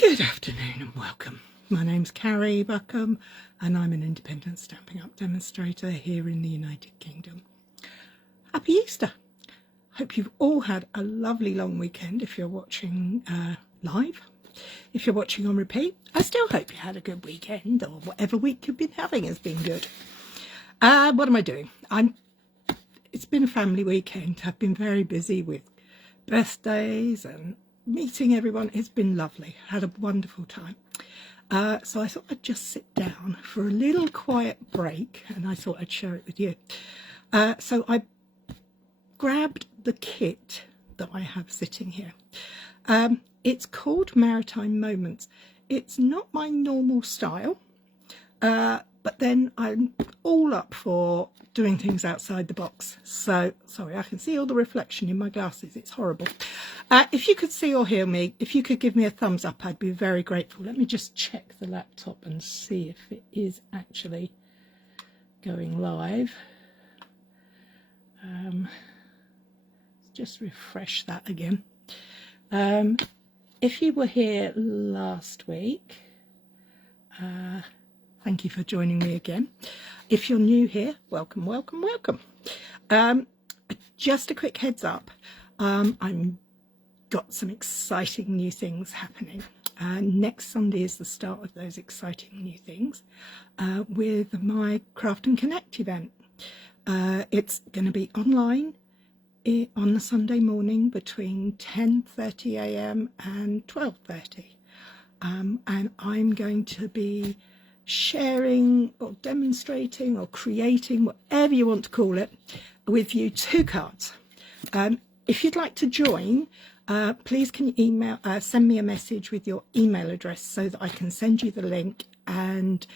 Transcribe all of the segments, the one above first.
Good afternoon and welcome. My name's Cary and I'm an independent Stampin' Up demonstrator here in the United Kingdom. Happy Easter! Hope you've all had a lovely long weekend if you're watching live. If you're watching on repeat, I still hope you had a good weekend, or whatever week you've been having has been good. What am I doing? It's been a family weekend. I've been very busy with birthdays and meeting everyone. It's been lovely. Had a wonderful time. So I thought I'd just sit down for a little quiet break, and I thought I'd share it with you. So I grabbed the kit that I have sitting here. It's called Maritime Moments. It's not my normal style, but then I'm all up for doing things outside the box. So, sorry, I can see all the reflection in my glasses. It's horrible. If you could see or hear me, if you could give me a thumbs up, I'd be very grateful. Let me just check the laptop and see if it is actually going live. Just refresh that again. If you were here last week, thank you for joining me again. If you're new here, welcome, welcome, welcome. Just a quick heads up, I'm got some exciting new things happening. Next Sunday is the start of those exciting new things with my Craft and Connect event. It's going to be online on the Sunday morning between 10:30 a.m. and 12:30. And I'm going to be sharing or demonstrating or creating, whatever you want to call it, with you 2 cards. If you'd like to join, please can you send me a message with your email address so that I can send you the link and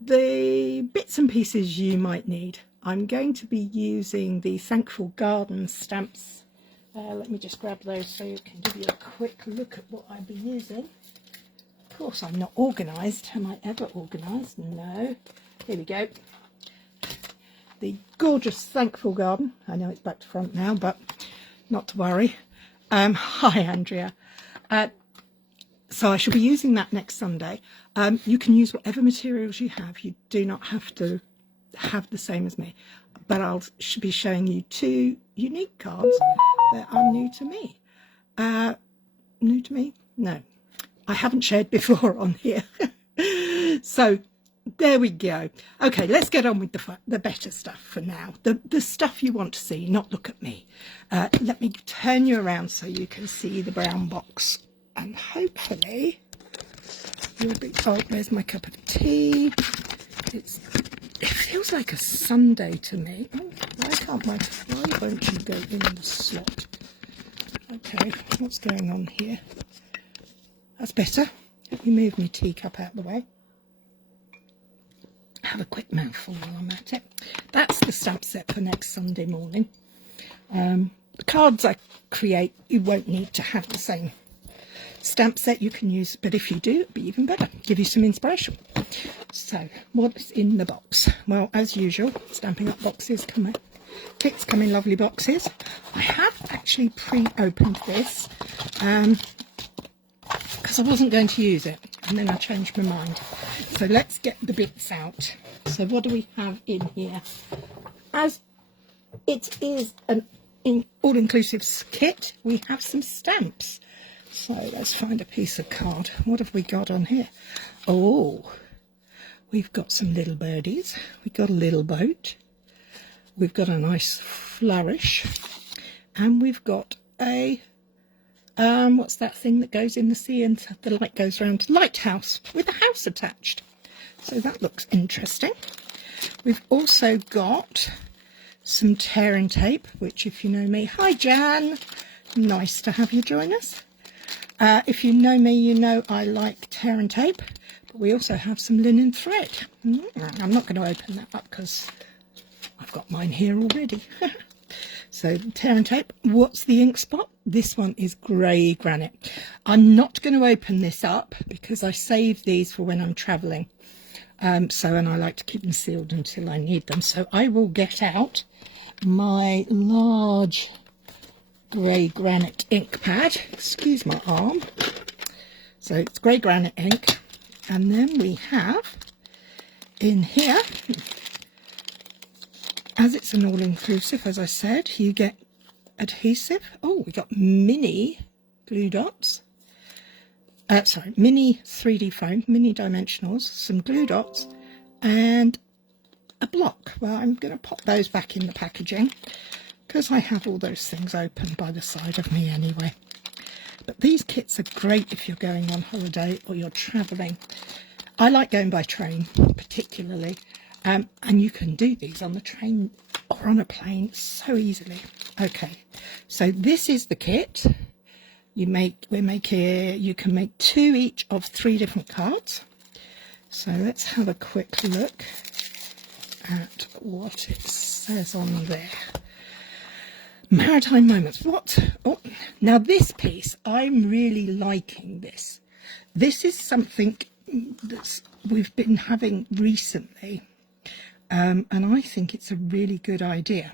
the bits and pieces you might need. I'm going to be using the Thankful Garden stamps. Let me just grab those so you can give you a quick look at what I'll be using. Of course, I'm not organised. Am I ever organised? No. Here we go. The gorgeous Thankful Garden. I know it's back to front now, but not to worry. Hi, Andrea. So I shall be using that next Sunday. You can use whatever materials you have. You do not have to have the same as me. But should be showing you 2 unique cards that are new to me. New to me? No. I haven't shared before on here. So there we go. Okay, let's get on with the better stuff for now. The stuff you want to see, not look at me. Let me turn you around so you can see the brown box. And hopefully you'll be... Oh, there's my cup of tea. It feels like a Sunday to me. Oh, why won't you go in the slot? Okay, what's going on here? That's better. Let me move my teacup out of the way. Have a quick mouthful while I'm at it. That's the stamp set for next Sunday morning. The cards I create, you won't need to have the same stamp set you can use, but if you do, it'd be even better. Give you some inspiration. So, what's in the box? Well, as usual, Stampin' Up boxes kits come in lovely boxes. I have actually pre-opened this because I wasn't going to use it, and then I changed my mind. So let's get the bits out. So what do we have in here? As it is an all-inclusive kit, we have some stamps. So let's find a piece of card. What have we got on here? Oh, we've got some little birdies. We've got a little boat. We've got a nice flourish. And we've got a, what's that thing that goes in the sea and the light goes around? Lighthouse with a house attached. So that looks interesting. We've also got some tearing tape, which if you know me, hi Jan, nice to have you join us. If you know me, you know I like tearing tape, but we also have some linen thread. I'm not going to open that up because I've got mine here already. So tearing tape. What's the ink spot? This one is grey granite. I'm not going to open this up because I save these for when I'm travelling. And I like to keep them sealed until I need them. So I will get out my large grey granite ink pad. Excuse my arm. So it's grey granite ink. And then we have in here, as it's an all-inclusive, as I said, you get adhesive. Oh, we got mini glue dots. Sorry, mini 3D foam, mini dimensionals, some glue dots, and a block. Well, I'm going to pop those back in the packaging because I have all those things open by the side of me anyway. But these kits are great if you're going on holiday or you're travelling. I like going by train particularly, and you can do these on the train or on a plane so easily. Okay, so this is the kit. You can make 2 each of 3 different cards. So let's have a quick look at what it says on there. Maritime Moments. What? Oh, now this piece, I'm really liking this. This is something that we've been having recently, and I think it's a really good idea.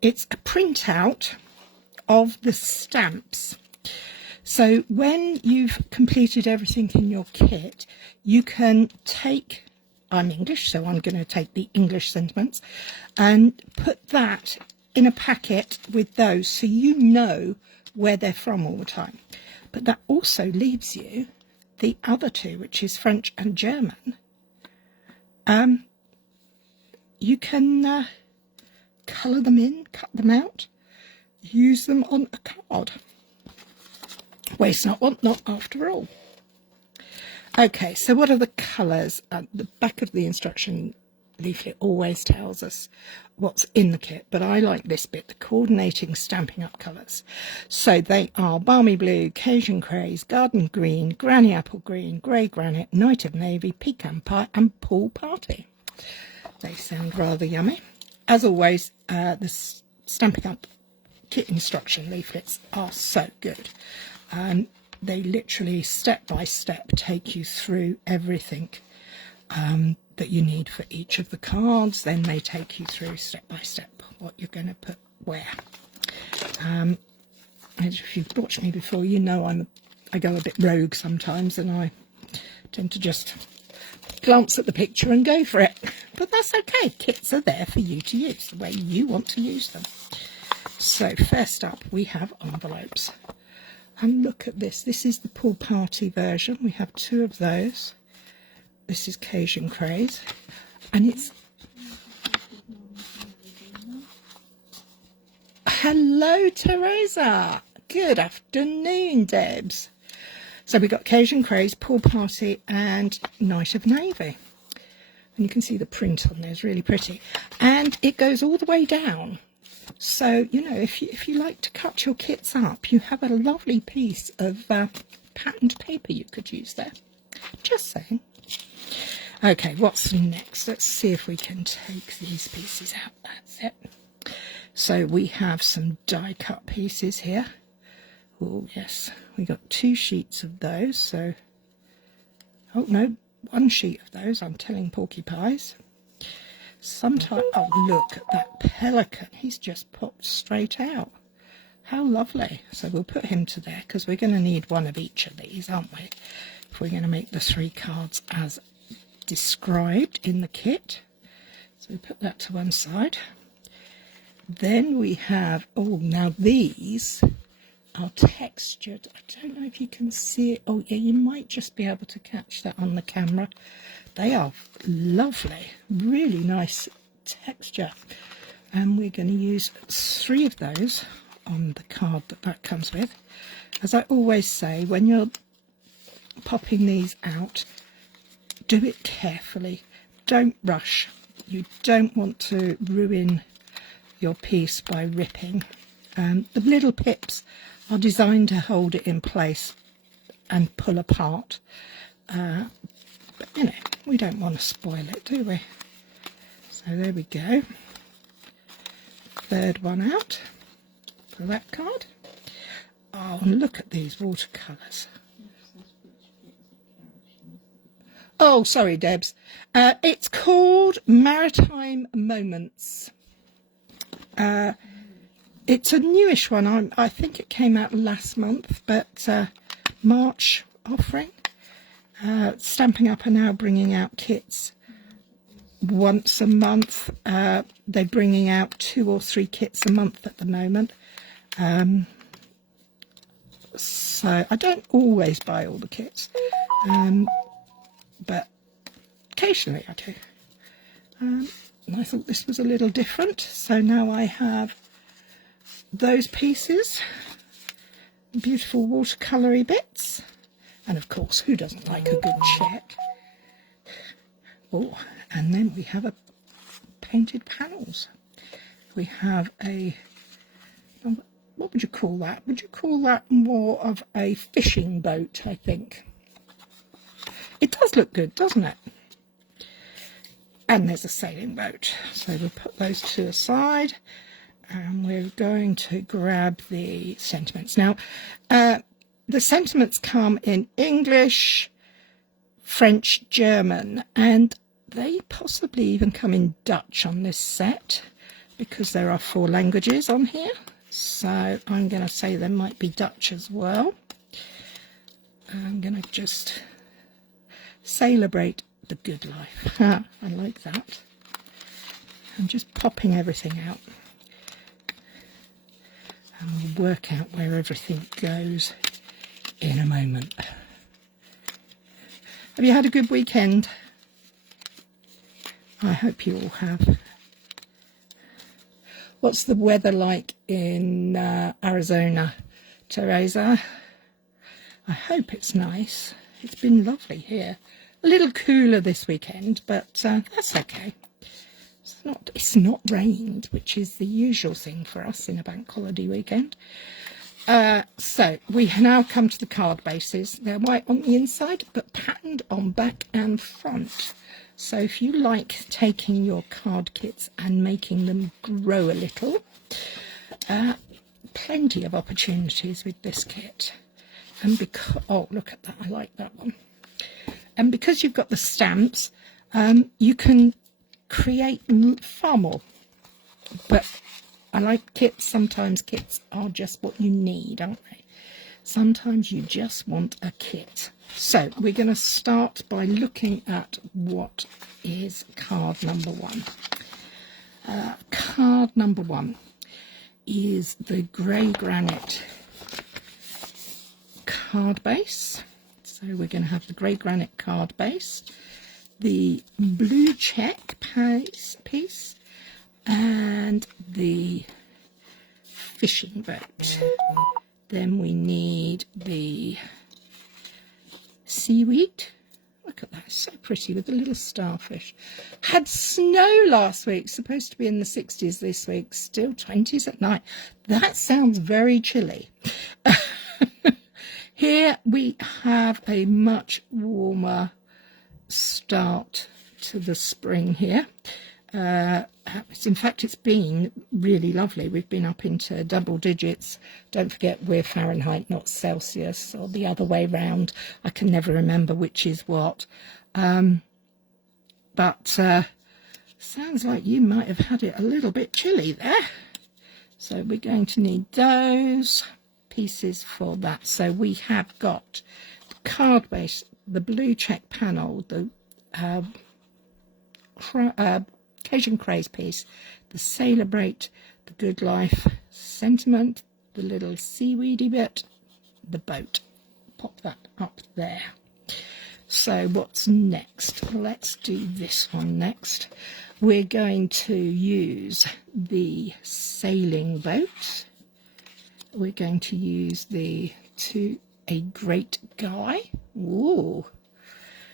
It's a printout of the stamps. So when you've completed everything in your kit, you can take, I'm English, so I'm going to take the English sentiments and put that in a packet with those so you know where they're from all the time. But that also leaves you the other 2, which is French and German. You can colour them in, cut them out, use them on a card. Waste not, want not, after all. Okay, so what are the colours? The back of the instruction leaflet always tells us what's in the kit, but I like this bit, the coordinating Stampin' Up colours. So they are Balmy Blue, Cajun Craze, Garden Green, Granny Apple Green, Grey Granite, Night of Navy, Pecan Pie and Pool Party. They sound rather yummy. As always, the Stampin' Up kit instruction leaflets are so good. They literally step by step take you through everything that you need for each of the cards. Then they take you through step by step what you're going to put where. And if you've watched me before, you know I go a bit rogue sometimes, and I tend to just glance at the picture and go for it. But that's okay. Kits are there for you to use the way you want to use them. So first up, we have envelopes. And look at this. This is the Pool Party version. We have 2 of those. This is Cajun Craze. And it's... Hello, Teresa. Good afternoon, Debs. So we've got Cajun Craze, Pool Party and Night of Navy. And you can see the print on there is really pretty. And it goes all the way down. So, you know, if you like to cut your kits up, you have a lovely piece of patterned paper you could use there. Just saying. Okay, what's next? Let's see if we can take these pieces out. That's it. So we have some die cut pieces here. Oh, yes. We got 2 sheets of those. So, oh, no, 1 sheet of those. I'm telling porcupines. Sometimes, oh, look at that pelican. He's just popped straight out. How lovely. So we'll put him to there because we're going to need 1 of each of these, aren't we? If we're going to make the 3 cards as described in the kit. So we put that to one side. Then we have, oh, now these are textured. I don't know if you can see it. Oh, yeah, you might just be able to catch that on the camera. They are lovely, really nice texture. And we're going to use 3 of those on the card that comes with. As I always say, when you're popping these out, do it carefully. Don't rush. You don't want to ruin your piece by ripping. The little pips are designed to hold it in place and pull apart. But, you know, we don't want to spoil it, do we? So there we go. 3rd one out for that card. Oh, and look at these watercolours. Oh, sorry, Debs. It's called Maritime Moments. It's a newish one. I think it came out last month, but March offering. Stampin' Up are now bringing out kits once a month. They're bringing out 2 or 3 kits a month at the moment. So I don't always buy all the kits, but occasionally I do. And I thought this was a little different, so now I have those pieces, beautiful watercolory bits, and of course, who doesn't like a good check? Oh, and then we have a painted panels. We have a, what would you call that? Would you call that more of a fishing boat, I think? It does look good, doesn't it? And there's a sailing boat. So we'll put those 2 aside, and we're going to grab the sentiments. Now, the sentiments come in English, French, German, and they possibly even come in Dutch on this set, because there are 4 languages on here. So I'm going to say there might be Dutch as well. I'm going to just celebrate the good life. I like that. I'm just popping everything out, and we'll work out where everything goes in a moment. Have you had a good weekend? I hope you all have. What's the weather like in Arizona, Teresa? I hope it's nice. It's been lovely here. A little cooler this weekend, but that's okay. It's not rained, which is the usual thing for us in a bank holiday weekend. So we now come to the card bases. They're white on the inside, but patterned on back and front. So if you like taking your card kits and making them grow a little, plenty of opportunities with this kit. And because, oh, look at that, I like that one. And because you've got the stamps, you can create far more. But I like kits. Sometimes kits are just what you need, aren't they? Sometimes you just want a kit. So we're going to start by looking at what is card number 1. Card number 1 is the grey granite card base. So we're going to have the grey granite card base, the blue check piece, and the fishing boat. Then we need the seaweed. Look at that, it's so pretty with the little starfish. Had snow last week, supposed to be in the 60s this week, still 20s at night. That sounds very chilly. Here we have a much warmer start to the spring here. In fact, it's been really lovely. We've been up into double digits. Don't forget, we're Fahrenheit, not Celsius, or the other way round. I can never remember which is what. But sounds like you might have had it a little bit chilly there. So we're going to need those pieces for that. So we have got the card base, the blue check panel, the Cajun Craze piece, the Celebrate, the Good Life sentiment, the little seaweedy bit, the boat. Pop that up there. So what's next? Let's do this one next. We're going to use the sailing boat. We're going to use the A Great Guy. Ooh,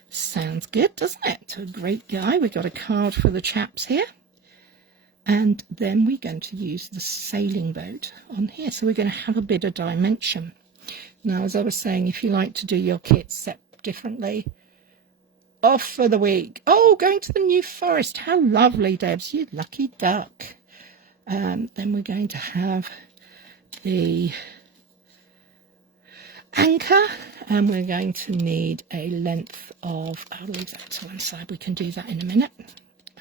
sounds good, doesn't it? To a great guy. We've got a card for the chaps here. And then we're going to use the sailing boat on here. So we're going to have a bit of dimension. Now, as I was saying, if you like to do your kits set differently, off for the week. Oh, going to the New Forest. How lovely, Debs. You lucky duck. Then we're going to have the anchor, and we're going to need a length of, I'll leave that to one side, we can do that in a minute.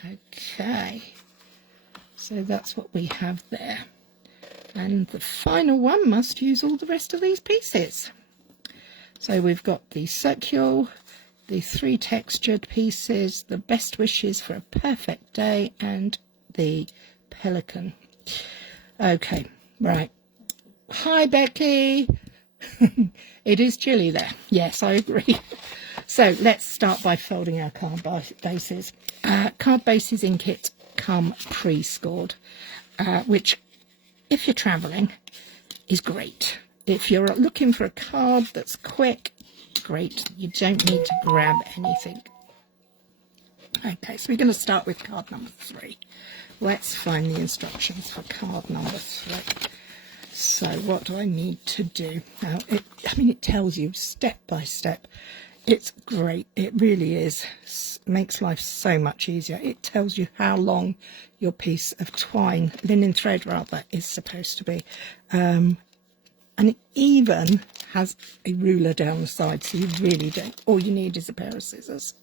Okay, so that's what we have there, and the final one must use all the rest of these pieces. So we've got the circle, the 3 textured pieces, the best wishes for a perfect day, and the pelican. Okay, right. Hi, Becky. It is chilly there. Yes, I agree. So let's start by folding our card bases. Card bases in kit come pre-scored, which, if you're travelling, is great. If you're looking for a card that's quick, great. You don't need to grab anything. Okay, so we're going to start with card number 3. Let's find the instructions for card number 3. So what do I need to do? Now, it tells you step by step. It's great. It really is. Makes life so much easier. It tells you how long your piece of twine, linen thread rather, is supposed to be. And it even has a ruler down the side, so you really don't. All you need is a pair of scissors.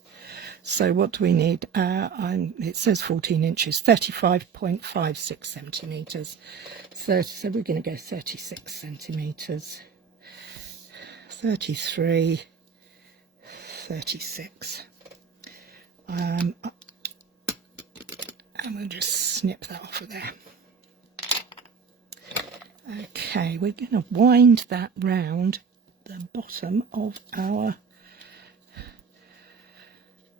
So what do we need? It says 14 inches, 35.56 centimetres. So we're going to go 36 centimetres, 33, 36. And we'll just snip that off of there. Okay, we're going to wind that round the bottom of our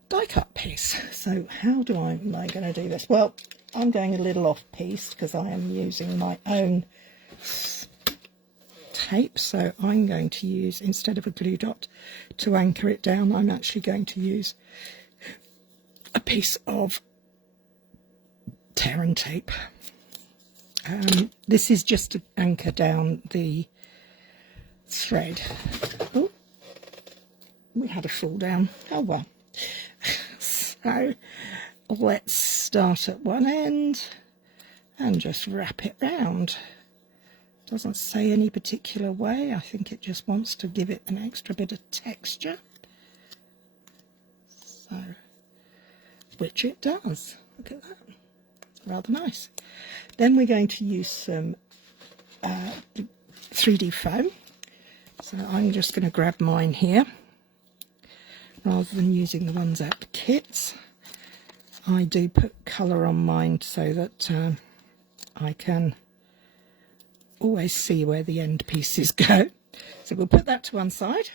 die cut piece. So how am I going to do this? Well, I'm going a little off piece because I am using my own tape. So I'm going to use, instead of a glue dot to anchor it down, I'm actually going to use a piece of tear and tape. This is just to anchor down the thread. Oh, we had a fall down. Oh well. So let's start at one end and just wrap it round. Doesn't say any particular way. I think it just wants to give it an extra bit of texture. So, which it does. Look at that. It's rather nice. Then we're going to use some 3D foam. So I'm just going to grab mine here. Rather than using the ones out the kits, I do put colour on mine so that I can always see where the end pieces go. So we'll put that to one side.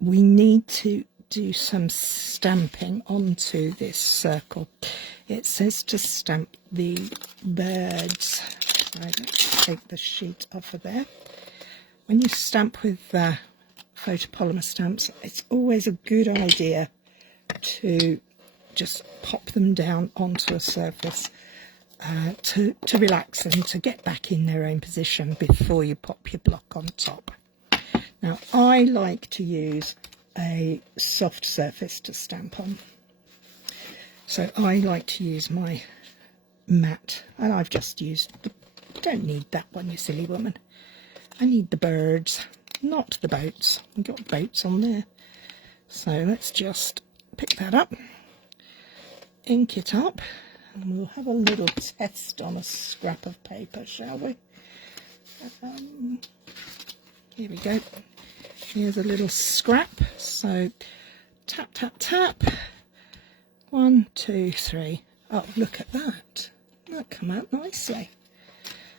We need to do some stamping onto this circle. It says to stamp the birds. Right, let's take the sheet off of there. When you stamp with photopolymer stamps, it's always a good idea to just pop them down onto a surface to relax them, to get back in their own position before you pop your block on top. Now I like to use a soft surface to stamp on, so I like to use my matte, and I've just used I don't need that one, you silly woman. I need the birds, not the boats. We've got boats on there. So let's just pick that up, ink it up, and we'll have a little test on a scrap of paper, shall we? Here we go. Here's a little scrap. So tap, tap, tap. 1, 2, 3. Oh, look at that. That come out nicely.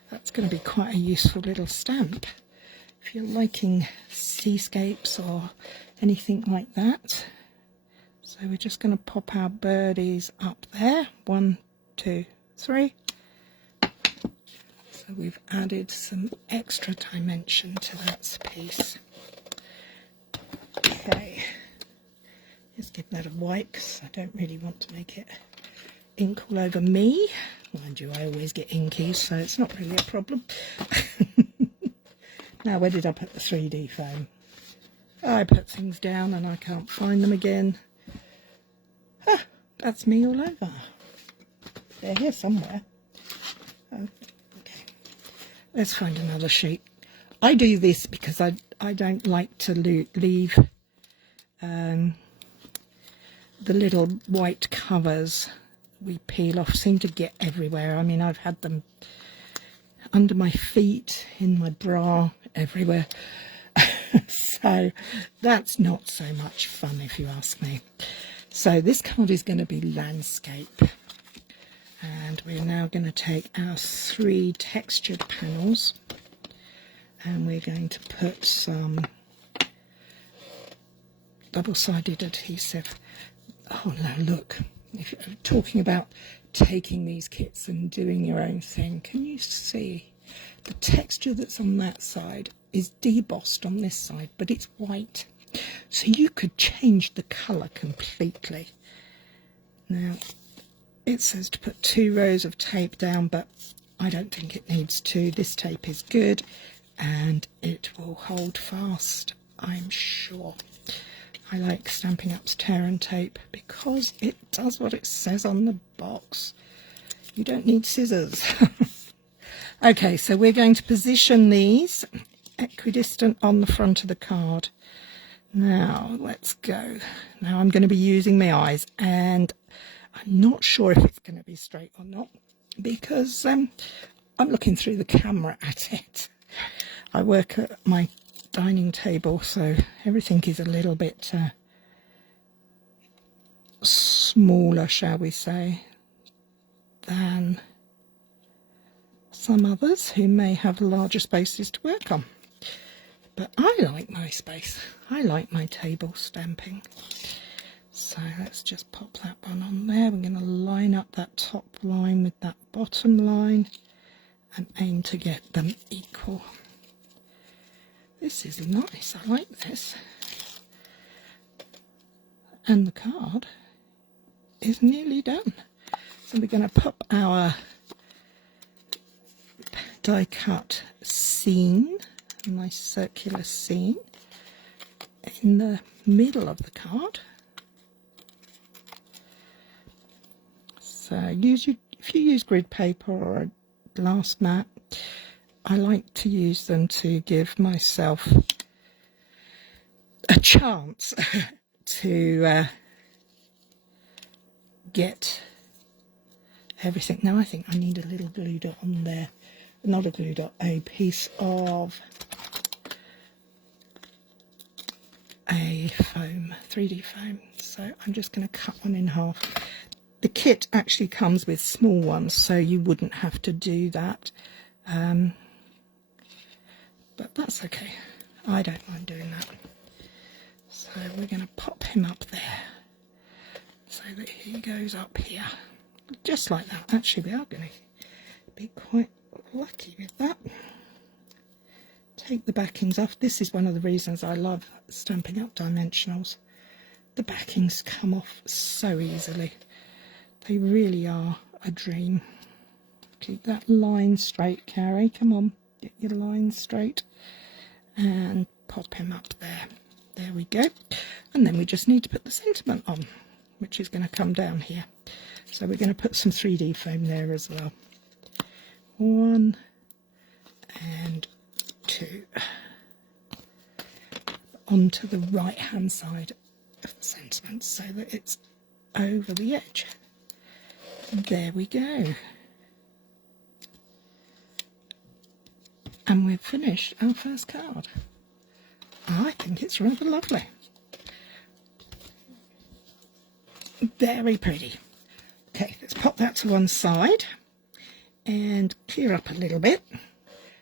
That's going to be quite a useful little stamp if you're liking seascapes or anything like that. So we're just going to pop our birdies up there. 1, 2, 3. So we've added some extra dimension to that piece. Okay, let's give that a wipe because I don't really want to make it ink all over me. Mind you, I always get inky, so it's not really a problem. Now, where did I put the 3D foam? I put things down and I can't find them again. Ah, that's me all over. They're here somewhere. Oh, okay. Let's find another sheet. I do this because I don't like to leave the little white covers we peel off seem to get everywhere. I mean, I've had them under my feet, in my bra, everywhere. So that's not so much fun if you ask me. So this card is going to be landscape. And we're now going to take our 3 textured panels and we're going to put some double-sided adhesive. Oh no, look, if you're talking about taking these kits and doing your own thing, can you see the texture that's on that side is debossed on this side, but it's white, so you could change the colour completely. Now it says to put 2 rows of tape down, but I don't think it needs to. This tape is good and it will hold fast, I'm sure. I like Stampin' Up's tear and tape because it does what it says on the box. You don't need scissors. Okay, so we're going to position these equidistant on the front of the card. Now, let's go. Now I'm going to be using my eyes, and I'm not sure if it's going to be straight or not because I'm looking through the camera at it. I work at my dining table, so everything is a little bit smaller, shall we say, than some others who may have larger spaces to work on. But I like my space. I like my table stamping. So let's just pop that one on there. We're going to line up that top line with that bottom line and aim to get them equal. This is nice, I like this. And the card is nearly done. So we're going to pop our die cut scene, a nice circular scene, in the middle of the card. So if you use grid paper or a glass mat, I like to use them to give myself a chance to get everything. Now I think I need a little glue dot on there, not a glue dot, a piece of a foam, 3D foam. So I'm just going to cut one in half. The kit actually comes with small ones, so you wouldn't have to do that. But that's okay. I don't mind doing that. So we're going to pop him up there so that he goes up here. Just like that. Actually, we are going to be quite lucky with that. Take the backings off. This is one of the reasons I love Stampin' Up dimensionals. The backings come off so easily. They really are a dream. Keep that line straight, Cary. Come on, get your line straight. And pop him up there. There we go. And then we just need to put the sentiment on, which is going to come down here. So we're going to put some 3D foam there as well. 1 and 2. Onto the right hand side of the sentiment so that it's over the edge. There we go. And we've finished our first card. I think it's rather lovely. Very pretty. Okay, let's pop that to one side and clear up a little bit.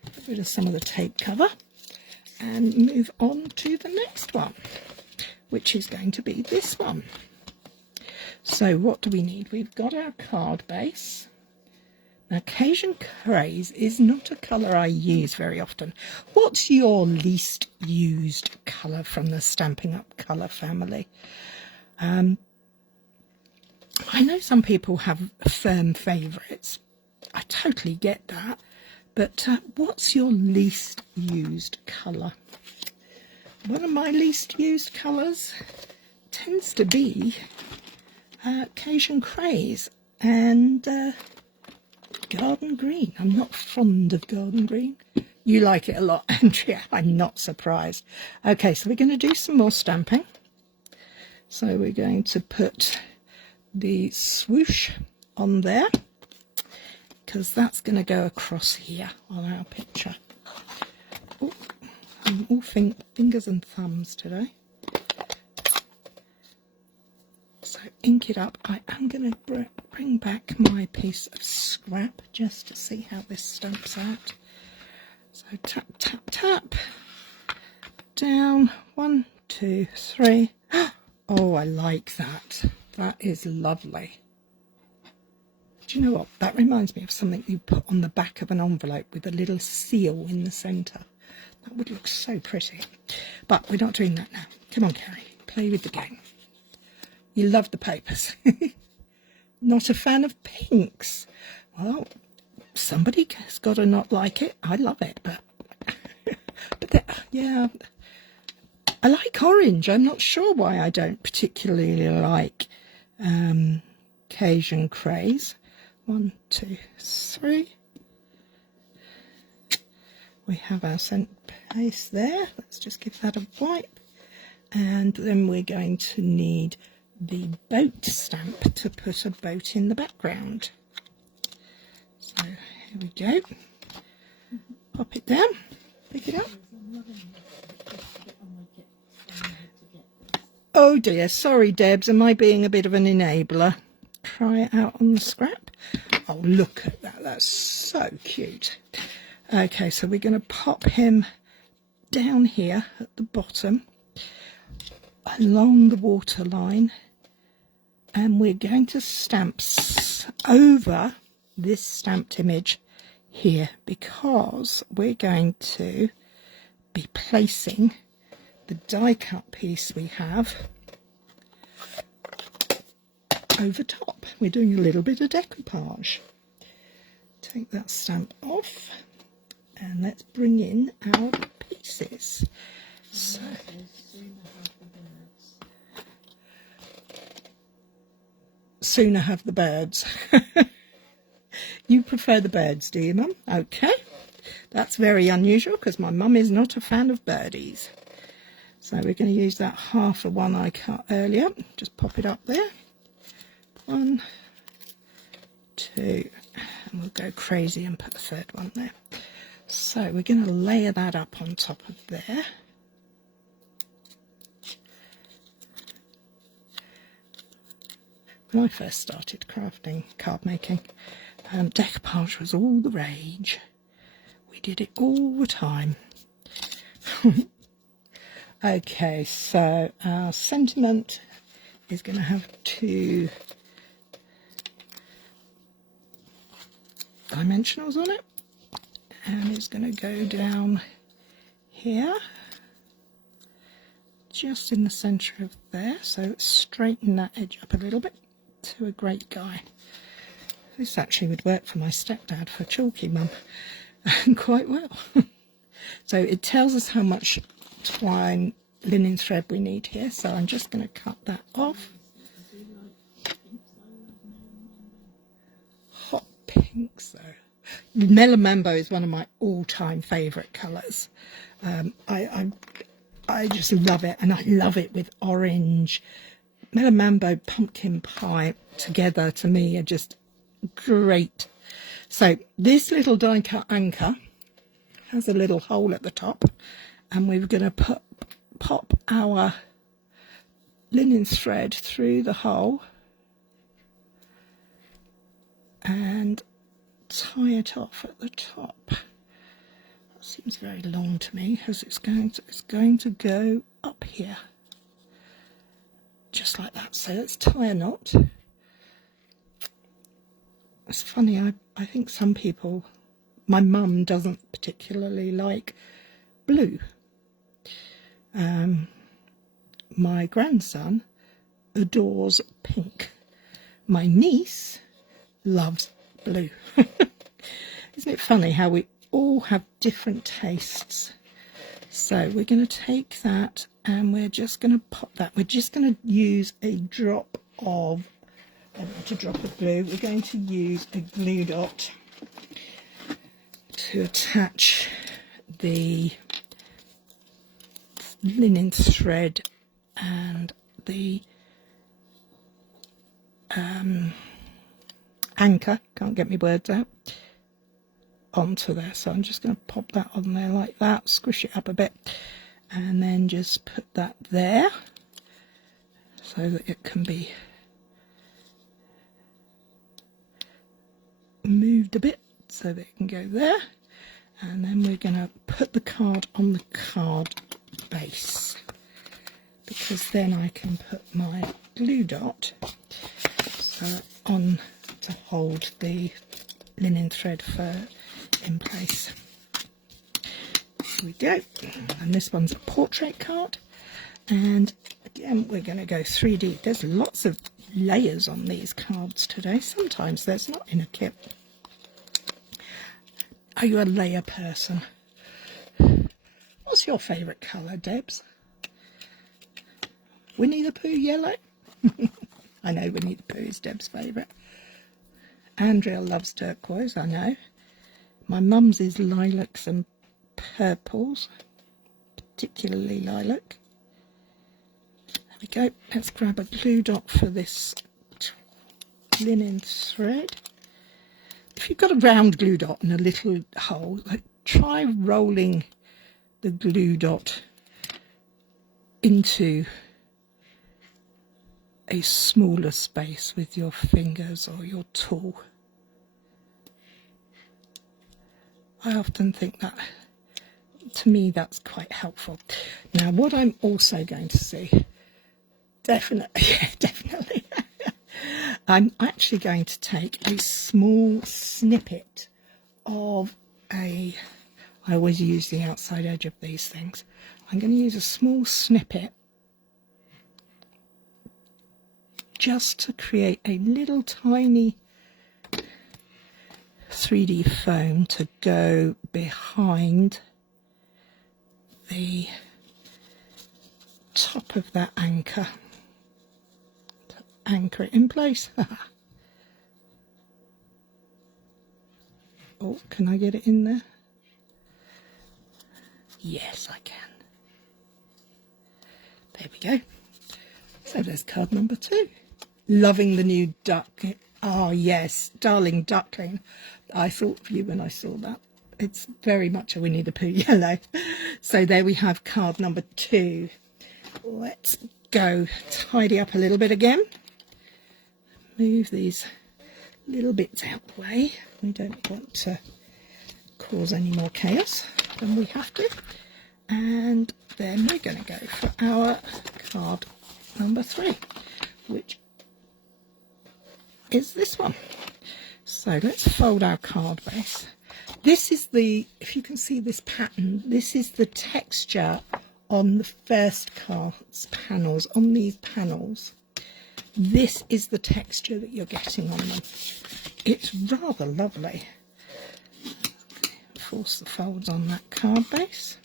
Get rid of some of the tape cover and move on to the next one, which is going to be this one. So what do we need? We've got our card base. Now, Cajun Craze is not a colour I use very often. What's your least used colour from the Stampin' Up colour family? I know some people have firm favourites. I totally get that. But what's your least used colour? One of my least used colours tends to be Cajun Craze and Garden Green. I'm not fond of Garden Green. You like it a lot, Andrea. I'm not surprised. Okay, so we're going to do some more stamping. So we're going to put the swoosh on there because that's going to go across here on our picture. Ooh, I'm all fingers and thumbs today. So ink it up. I am going to bring back my piece of scrap just to see how this stamps out. So tap, tap, tap. Down. 1, 2, 3. Oh, I like that. That is lovely. Do you know what? That reminds me of something you put on the back of an envelope with a little seal in the centre. That would look so pretty. But we're not doing that now. Come on, Cary. Play with the game. You love the papers. Not a fan of pinks. Well, somebody has got to not like it. I love it, but yeah, I like orange. I'm not sure why I don't particularly like Cajun Craze. 1, 2, 3. We have our scent paste there. Let's just give that a wipe. And then we're going to need the boat stamp to put a boat in the background. So here we go. Pop it down. Pick it up. Oh dear, sorry Debs, am I being a bit of an enabler? Try it out on the scrap. Oh, look at that, that's so cute. Okay, so we're going to pop him down here at the bottom, along the waterline, and we're going to stamp over this stamped image here, because we're going to be placing the die cut piece we have over top. We're doing a little bit of decoupage. Take that stamp off and let's bring in our pieces. So sooner have the birds. You prefer the birds, do you, Mum? Okay, that's very unusual because my mum is not a fan of birdies. So we're going to use that half of one I cut earlier. Just pop it up there. 1, 2, and we'll go crazy and put a third one there. So we're going to layer that up on top of there. When I first started crafting, card making, decoupage was all the rage. We did it all the time. Okay, so our sentiment is going to have 2 dimensionals on it, and it's going to go down here, just in the centre of there, so straighten that edge up a little bit to a great guy. This actually would work for my stepdad for Chalky Mum quite well. So it tells us how much twine linen thread we need here, so I'm just going to cut that off. Hot pinks though. Melon Mambo is one of my all-time favourite colours. I just love it, and I love it with orange. Melon Mambo, pumpkin pie together to me are just great. So this little die cut anchor has a little hole at the top, and we're going to pop our linen thread through the hole and tie it off at the top. That seems very long to me because it's going to go up here, just like that. So let's tie a knot. It's funny, I think some people, my mum doesn't particularly like blue. My grandson adores pink. My niece loves blue. Isn't it funny how we all have different tastes? So we're going to take that and we're just going to pop that. We're just going to use a drop of, not a drop of glue, we're going to use a glue dot to attach the linen thread and the anchor, can't get my words out, onto there. So I'm just going to pop that on there like that, squish it up a bit, and then just put that there so that it can be moved a bit so that it can go there. And then we're going to put the card on the card base, because then I can put my glue dot on to hold the linen thread fur in place. Here we go. And this one's a portrait card, and again we're going to go 3D. There's lots of layers on these cards today. Sometimes there's not in a kit. Are you a layer person? What's your favourite colour, Debs? Winnie the Pooh yellow? I know Winnie the Pooh is Deb's favourite. Andrea loves turquoise, I know. My mum's is lilacs and purples, particularly lilac. There we go. Let's grab a glue dot for this linen thread. If you've got a round glue dot and a little hole, try rolling the glue dot into a smaller space with your fingers or your tool. I often think that, to me, that's quite helpful. Now, what I'm also going to see, definitely, I'm actually going to take a small snippet of I always use the outside edge of these things. I'm going to use a small snippet just to create a little tiny 3D foam to go behind the top of that anchor, to anchor it in place. Oh, can I get it in there? Yes, I can. There we go. So there's card number 2. Loving the new duck. Oh yes, darling duckling. I thought of you when I saw that. It's very much a Winnie the Pooh yellow. So there we have card number 2. Let's go tidy up a little bit again. Move these little bits out the way. We don't want to cause any more chaos than we have to. And then we're going to go for our card number 3, which is this one. So let's fold our card base. This is the, if you can see this pattern, this is the texture on the first card's panels, on these panels. This is the texture that you're getting on them. It's rather lovely. Force the folds on that card base.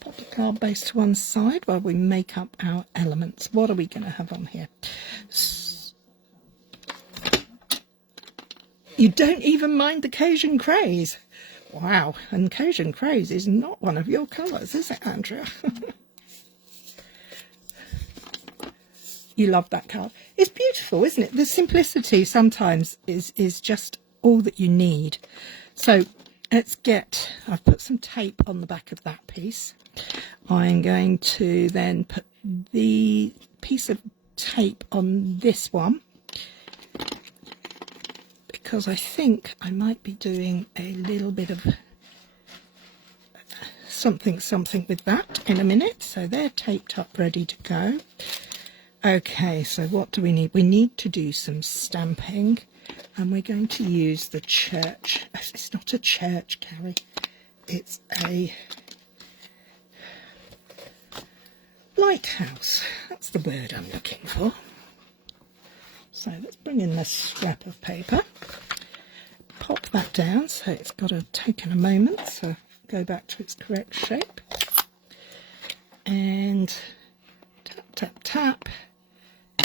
Pop the card base to one side while we make up our elements. What are we going to have on here? You don't even mind the Cajun craze. Wow, and Cajun craze is not one of your colours, is it, Andrea? You love that card. It's beautiful, isn't it? The simplicity sometimes is just all that you need. So let's get, I've put some tape on the back of that piece. I'm going to then put the piece of tape on this one, because I think I might be doing a little bit of something with that in a minute. So they're taped up, ready to go. Okay, so what do we need? We need to do some stamping, and we're going to use the church. It's not a church, Cary. It's a lighthouse. That's the word I'm looking for. So let's bring in this scrap of paper, pop that down so it's got to take a moment, so go back to its correct shape, and tap, tap, tap,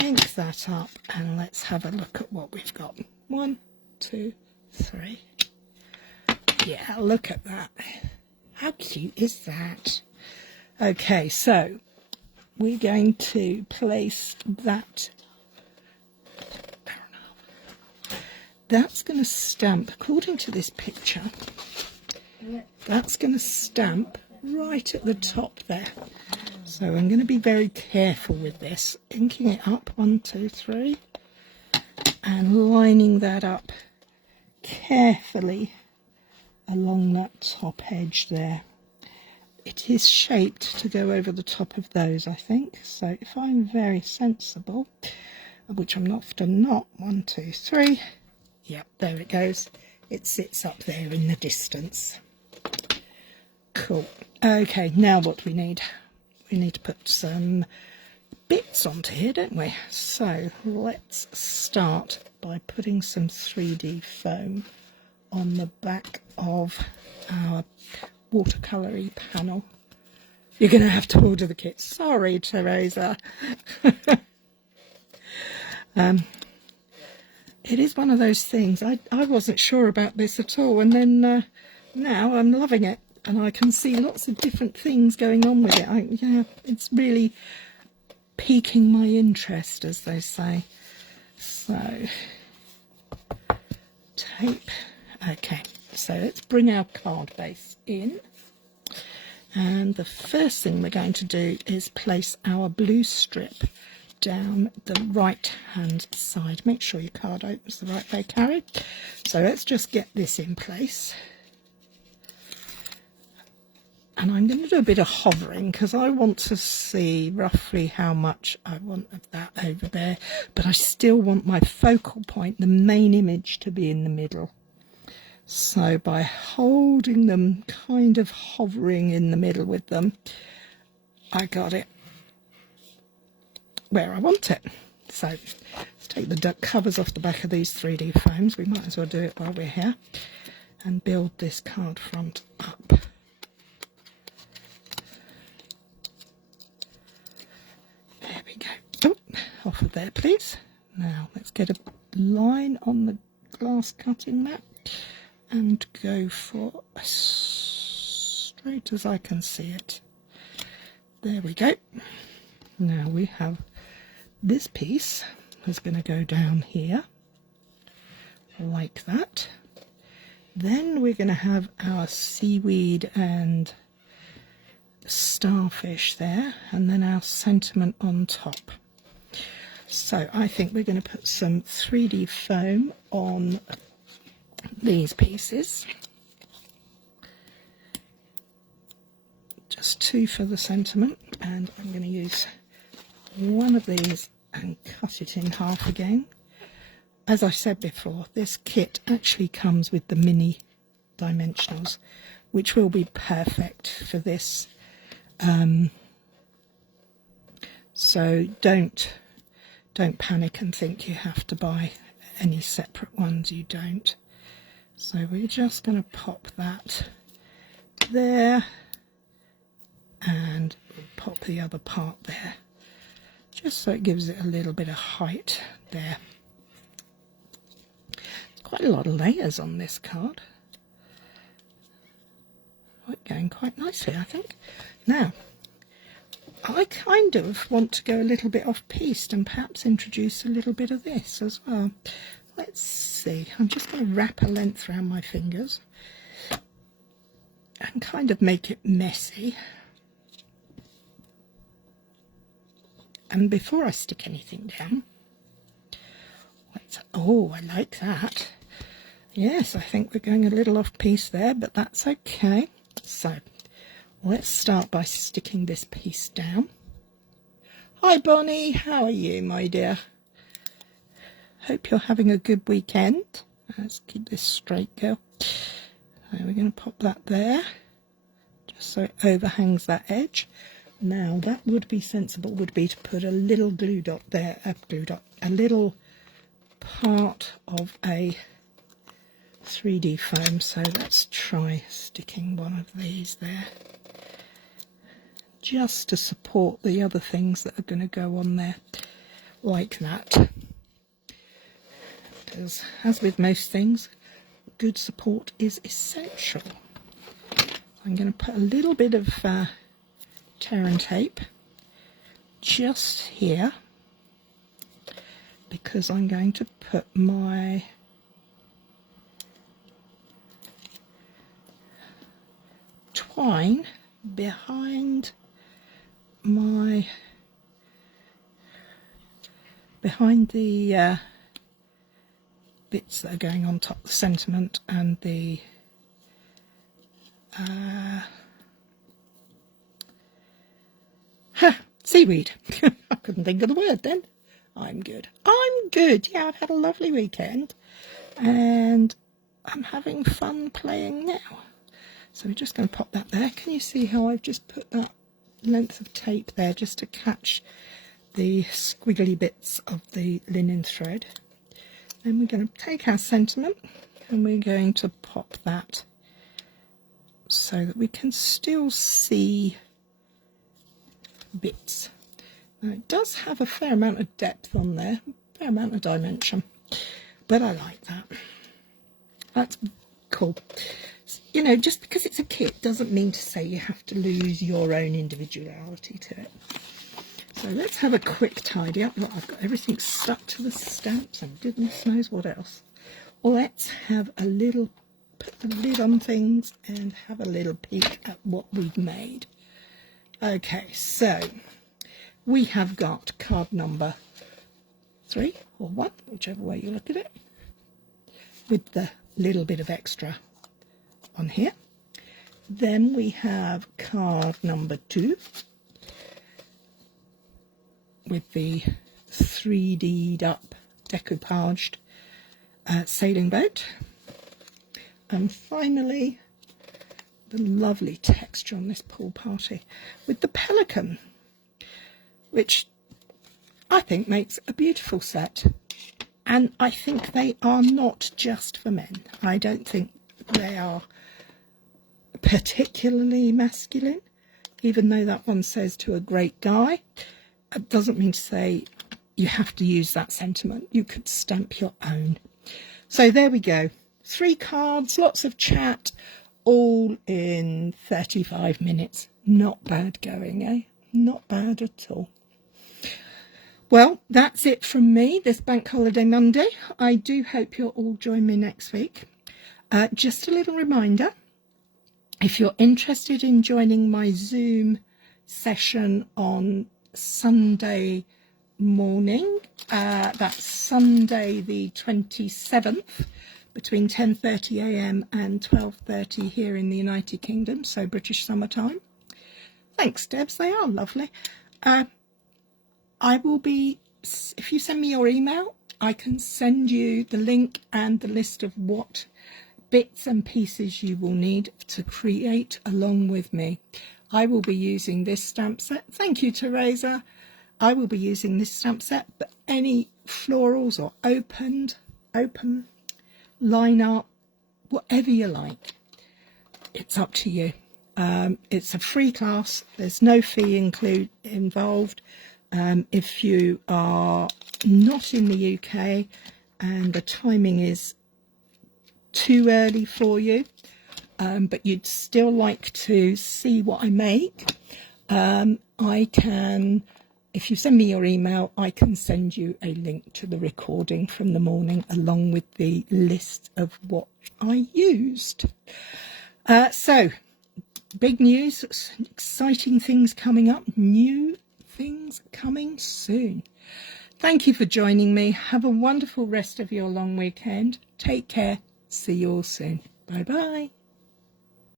ink that up, and let's have a look at what we've got. 1, 2, 3. Yeah, look at that. How cute is that? Okay, so we're going to place that that's going to stamp, according to this picture, that's going to stamp right at the top there. So I'm going to be very careful with this, inking it up, 1, 2, 3, and lining that up carefully along that top edge there. It is shaped to go over the top of those, I think. So if I'm very sensible, which I'm often not, 1, 2, 3, yep, there it goes. It sits up there in the distance. Cool. Okay, now what we need? We need to put some bits onto here, don't we? So let's start by putting some 3D foam on the back of our watercolory panel. You're going to have to order the kit. Sorry, Teresa. It is one of those things. I wasn't sure about this at all, and then now I'm loving it, and I can see lots of different things going on with it. Yeah, it's really piquing my interest, as they say. So, tape. Okay, so let's bring our card base in. And the first thing we're going to do is place our blue strip down the right hand side. Make sure your card opens the right way, Cary. So let's just get this in place. And I'm going to do a bit of hovering because I want to see roughly how much I want of that over there. But I still want my focal point, the main image, to be in the middle. So by holding them, kind of hovering in the middle with them, I got it where I want it. So let's take the duck covers off the back of these 3D foams. We might as well do it while we're here and build this card front up. There we go. Oh, off of there, please. Now let's get a line on the glass cutting mat and go for as straight as I can see it. There we go. Now we have this piece is going to go down here like that. Then we're going to have our seaweed and starfish there, and then our sentiment on top. So I think we're going to put some 3D foam on these pieces. Just 2 for the sentiment, and I'm going to use one of these and cut it in half again. As I said before, this kit actually comes with the mini dimensionals, which will be perfect for this. So don't panic and think you have to buy any separate ones. You don't. So we're just going to pop that there, and we'll pop the other part there, just so it gives it a little bit of height there. There's quite a lot of layers on this card. We're going quite nicely, I think. Now, I kind of want to go a little bit off-piste and perhaps introduce a little bit of this as well. Let's see. I'm just going to wrap a length around my fingers and kind of make it messy. And before I stick anything down, oh, I like that. Yes, I think we're going a little off-piste there, but that's okay. So let's start by sticking this piece down. Hi Bonnie, how are you, my dear? Hope you're having a good weekend. Let's keep this straight, girl. So we're going to pop that there, just so it overhangs that edge. Now that would be sensible, would be to put a little glue dot there, a little part of a 3D foam. So let's try sticking one of these there, just to support the other things that are going to go on there, like that. Because as with most things, good support is essential. I'm going to put a little bit of tear and tape just here, because I'm going to put my twine behind the bits that are going on top, the sentiment and the seaweed. I couldn't think of the word then. I'm good. Yeah, I've had a lovely weekend and I'm having fun playing now. So we're just going to pop that there. Can you see how I've just put that length of tape there just to catch the squiggly bits of the linen thread? Then we're going to take our sentiment and we're going to pop that so that we can still see bits. Now it does have a fair amount of depth on there, a fair amount of dimension, but I like that. That's cool. You know, just because it's a kit doesn't mean to say you have to lose your own individuality to it. So let's have a quick tidy up. Look, I've got everything stuck to the stamps and goodness knows what else. Well, let's have a little, put the lid on things and have a little peek at what we've made. Okay, so we have got card number 3 or 1, whichever way you look at it, with the little bit of extra on here. Then we have card number 2 with the 3D'd up decoupaged sailing boat. And finally, the lovely texture on this pool party with the pelican, which I think makes a beautiful set. And I think they are not just for men. I don't think they are particularly masculine, even though that one says to a great guy. It doesn't mean to say you have to use that sentiment. You could stamp your own. So there we go. 3 cards, lots of chat, all in 35 minutes. Not bad going, eh? Not bad at all. Well, that's it from me this Bank Holiday Monday. I do hope you'll all join me next week. Just a little reminder, if you're interested in joining my Zoom session on Sunday morning, that's Sunday the 27th, between 10:30 a.m. and 12:30 here in the United Kingdom, so British summertime. Thanks, Debs, they are lovely. I will be, if you send me your email, I can send you the link and the list of what bits and pieces you will need to create along with me. I will be using this stamp set. Thank you, Teresa. I will be using this stamp set, but any florals or open line art, whatever you like, it's up to you. It's a free class. There's no fee involved. If you are not in the UK and the timing is too early for you, but you'd still like to see what I make, I can, if you send me your email, I can send you a link to the recording from the morning along with the list of what I used. So, big news, exciting things coming up, new things coming soon. Thank you for joining me. Have a wonderful rest of your long weekend. Take care. See you all soon. Bye bye.